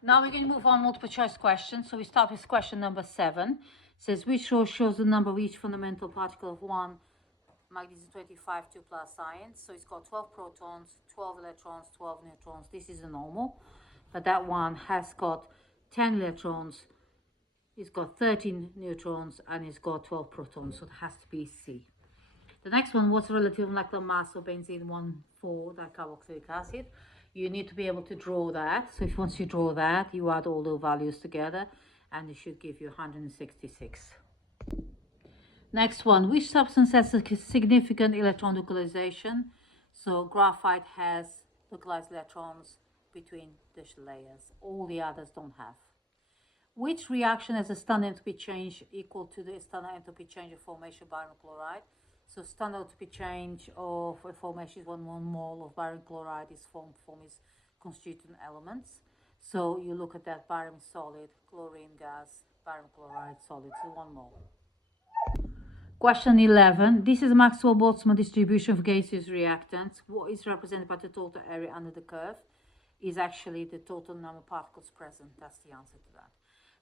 Now we're going to move on multiple choice questions. So we start with question number 7. It says, which row shows the number of each fundamental particle of 1 magnesium 25 2 plus ions? So it's got 12 protons, 12 electrons, 12 neutrons. This is a normal. But that one has got 10 electrons, it's got 13 neutrons, and it's got 12 protons. So it has to be C. The next one, what's the relative molecular mass of benzene 1,4-dicarboxylic acid? You need to be able to draw that. So if once you draw that, you add all the values together, and it should give you 166. Next one, which substance has a significant electron localization? So graphite has localized electrons between the layers. All the others don't have. Which reaction has a standard enthalpy change equal to the standard enthalpy change of formation of barium chloride? So standard enthalpy change of a formation is 1 mole of barium chloride is formed from its constituent elements. So you look at that: barium solid, chlorine gas, barium chloride solid, so 1 mole. Question 11. This is Maxwell-Boltzmann distribution of gaseous reactants. What is represented by the total area under the curve is actually the total number of particles present. That's the answer to that.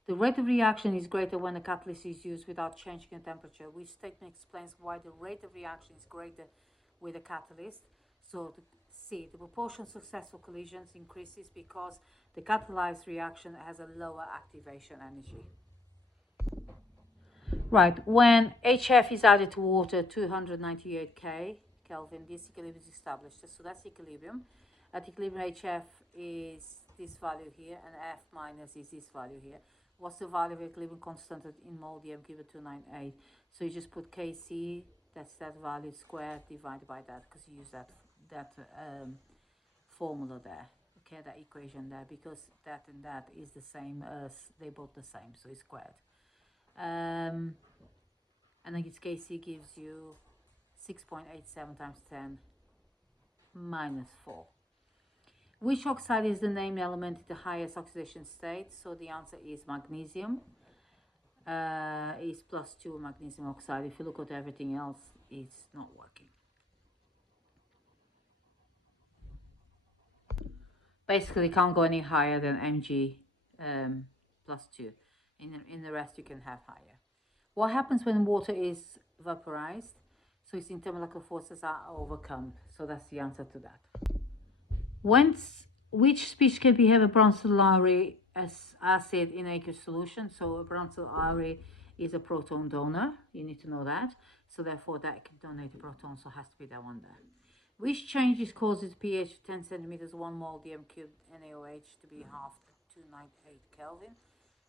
The rate of reaction is greater when the catalyst is used without changing the temperature. Which statement explains why the rate of reaction is greater with a catalyst? So C, the proportion of successful collisions increases because the catalyzed reaction has a lower activation energy. Right, when HF is added to water, 298 Kelvin, this equilibrium is established. So that's equilibrium. At equilibrium, HF is this value here, and F minus is this value here. What's the value of equilibrium constant in mole dm cubed at 298? So you just put Kc, that's that value squared divided by that, because you use that formula there. Okay, that equation there, because that and that is the same as, they're both the same, so it's squared. And I guess Kc gives you 6.87 times 10 minus 4. Which oxide is the named element in the highest oxidation state? So the answer is magnesium. Is +2 magnesium oxide. If you look at everything else, it's not working. Basically, can't go any higher than Mg +2. In the rest, you can have higher. What happens when water is vaporized? So its intermolecular forces are overcome. So that's the answer to that. Which species can behave a Bronsted-Lowry as acid in aqueous solution? So a Bronsted-Lowry is a proton donor. You need to know that. So therefore, that can donate a proton. So it has to be that one there. Which changes causes pH of 10 centimeters, 1 mole dm cubed NaOH to be half 298 Kelvin?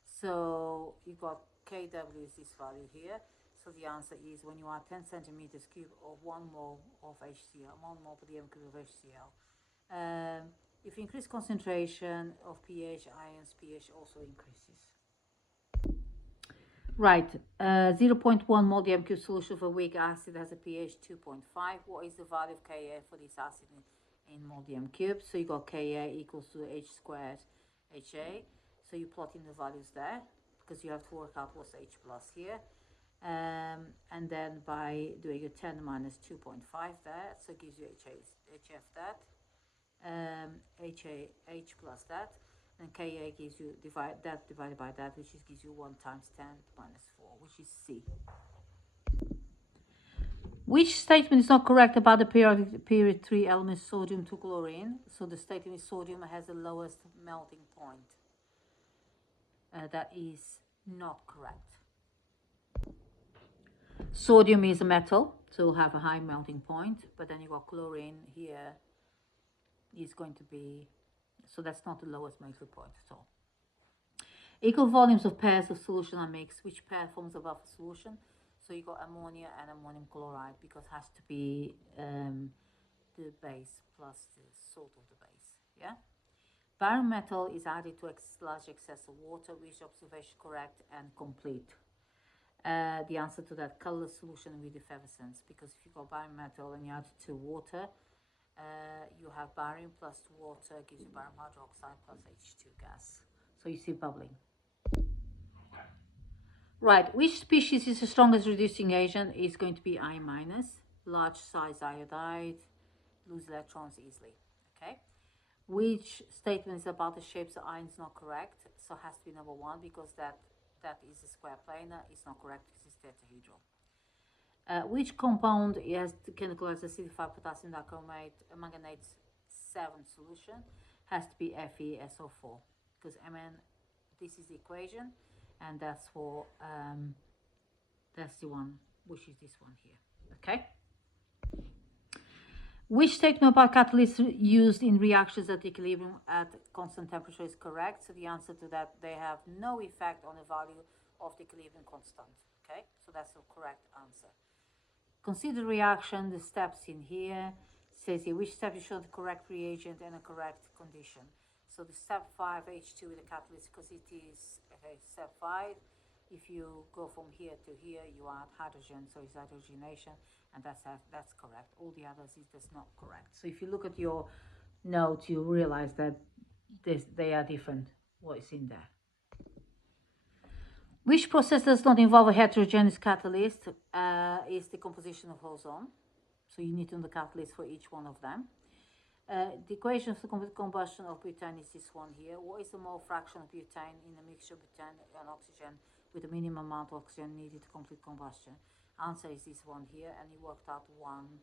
So you got Kw is this value here. So the answer is when you add 10 centimeters cube of 1 mole of HCl, 1 mole per dm cube of HCl. If you increase concentration of pH ions, pH also increases. Right, 0.1 mole dm cube solution of a weak acid has a pH 2.5. What is the value of Ka for this acid in mole dm cube? So you got Ka equals to H squared Ha. So you plot in the values there, because you have to work out what's H plus here. And then by doing a 10 minus 2.5 there, so it gives you HF that. H plus that, and Ka gives you that divided by that, which gives you 1 times 10 minus 4, which is C. Which statement is not correct about the period 3 element sodium to chlorine? So the statement is sodium has the lowest melting point. That is not correct. Sodium is a metal, so it'll have a high melting point, but then you got chlorine here is going to be, so that's not the lowest melting point at all. Equal volumes of pairs of solution are mixed. Which pair forms a buffer solution? So you got ammonia and ammonium chloride, because it has to be the base plus the salt of the base. Yeah. Barium metal is added to large excess of water. Which observation correct and complete? The answer to that, colorless solution with effervescence, because if you got barium metal and you add it to water, you have barium plus water gives you barium hydroxide plus H2 gas. So you see bubbling. Right, which species is the strongest reducing agent? Is going to be I minus. Large size iodide, lose electrons easily. Okay. Which statement is about the shapes of iron is not correct? So it has to be number 1, because that is a square planar. It's not correct because it's tetrahedral. Which compound has the chemical as acidified potassium dichromate manganate 7 solution? Has to be FeSO4, because Mn, this is the equation, and that's for that's the one, which is this one here. Okay. Which statement about catalysts used in reactions at equilibrium at constant temperature is correct? So the answer to that, they have no effect on the value of the equilibrium constant. Okay, so that's the correct answer. Consider reaction, the steps in here. It says here, which step you show the correct reagent and a correct condition. So the step 5, H2 with the catalyst, because it is, okay, step 5. If you go from here to here, you add hydrogen, so it's hydrogenation, and that's correct. All the others is just not correct. So if you look at your notes, you realize that they are different, what is in there. Which process does not involve a heterogeneous catalyst is the composition of ozone. So you need to know the catalyst for each one of them. The equation for the combustion of butane is this one here. What is the mole fraction of butane in a mixture of butane and oxygen with the minimum amount of oxygen needed to complete combustion? Answer is this one here, and you worked out 1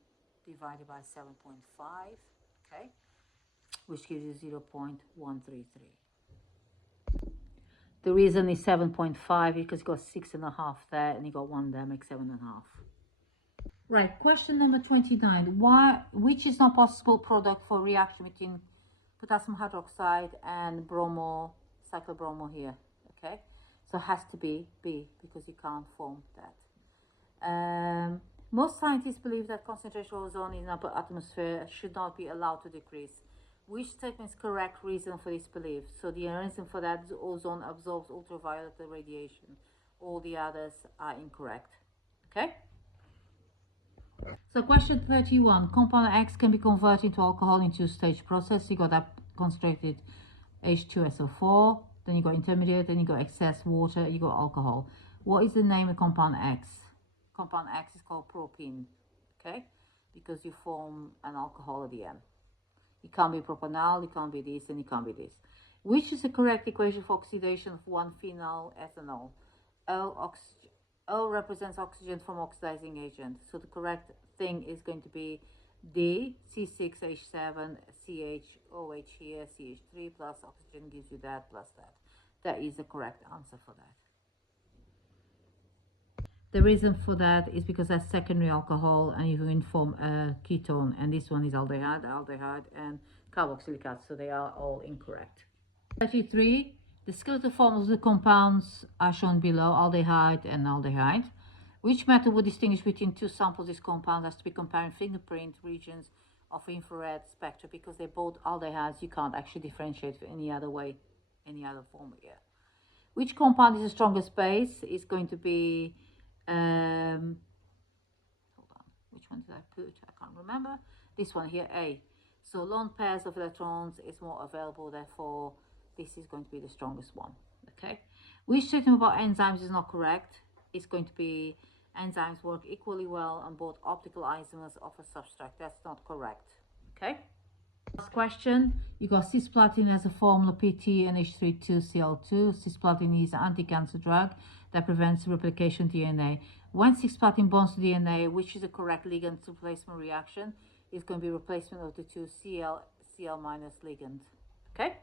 divided by 7.5, okay, which gives you 0.133. The reason is 7.5 because you got 6.5 there and you got 1 there, makes 7.5. Right, question number 29. Which is not possible product for reaction between potassium hydroxide and cyclobromo here? Okay, so it has to be B because you can't form that. Most scientists believe that concentration of ozone in the upper atmosphere should not be allowed to decrease. Which statement is correct reason for this belief? So the reason for that is ozone absorbs ultraviolet radiation. All the others are incorrect. Okay? So question 31. Compound X can be converted into alcohol in two-stage process. You got that concentrated H2SO4, then you got intermediate, then you got excess water, you got alcohol. What is the name of compound X? Compound X is called propene, okay? Because you form an alcohol at the end. It can't be propanol, it can't be this, and it can't be this. Which is the correct equation for oxidation of 1-phenyl ethanol? O represents oxygen from oxidizing agent. So the correct thing is going to be D, C6H7, CHOH here, CH3 plus oxygen gives you that plus that. That is the correct answer for that. The reason for that is because that's secondary alcohol and you can form a ketone, and this one is aldehyde and carboxylic acid, so they are all incorrect. 33. The skeletal forms of the compounds are shown below, aldehyde and aldehyde. Which method would distinguish between two samples of this compound has to be comparing fingerprint regions of infrared spectra, because they're both aldehydes, you can't actually differentiate any other way, any other form here. Which compound is the strongest base? Is going to be hold on, which one did I put? I can't remember. This one here, A. So lone pairs of electrons is more available, therefore this is going to be the strongest one. Okay. Which statement about enzymes is not correct? It's going to be enzymes work equally well on both optical isomers of a substrate. That's not correct. Okay. Last question. You got cisplatin as a formula PT and H32Cl2. Cisplatin is an anti-cancer drug that prevents replication DNA. When cisplatin bonds to DNA, which is the correct ligand replacement reaction, is going to be replacement of the two Cl minus ligand. Okay.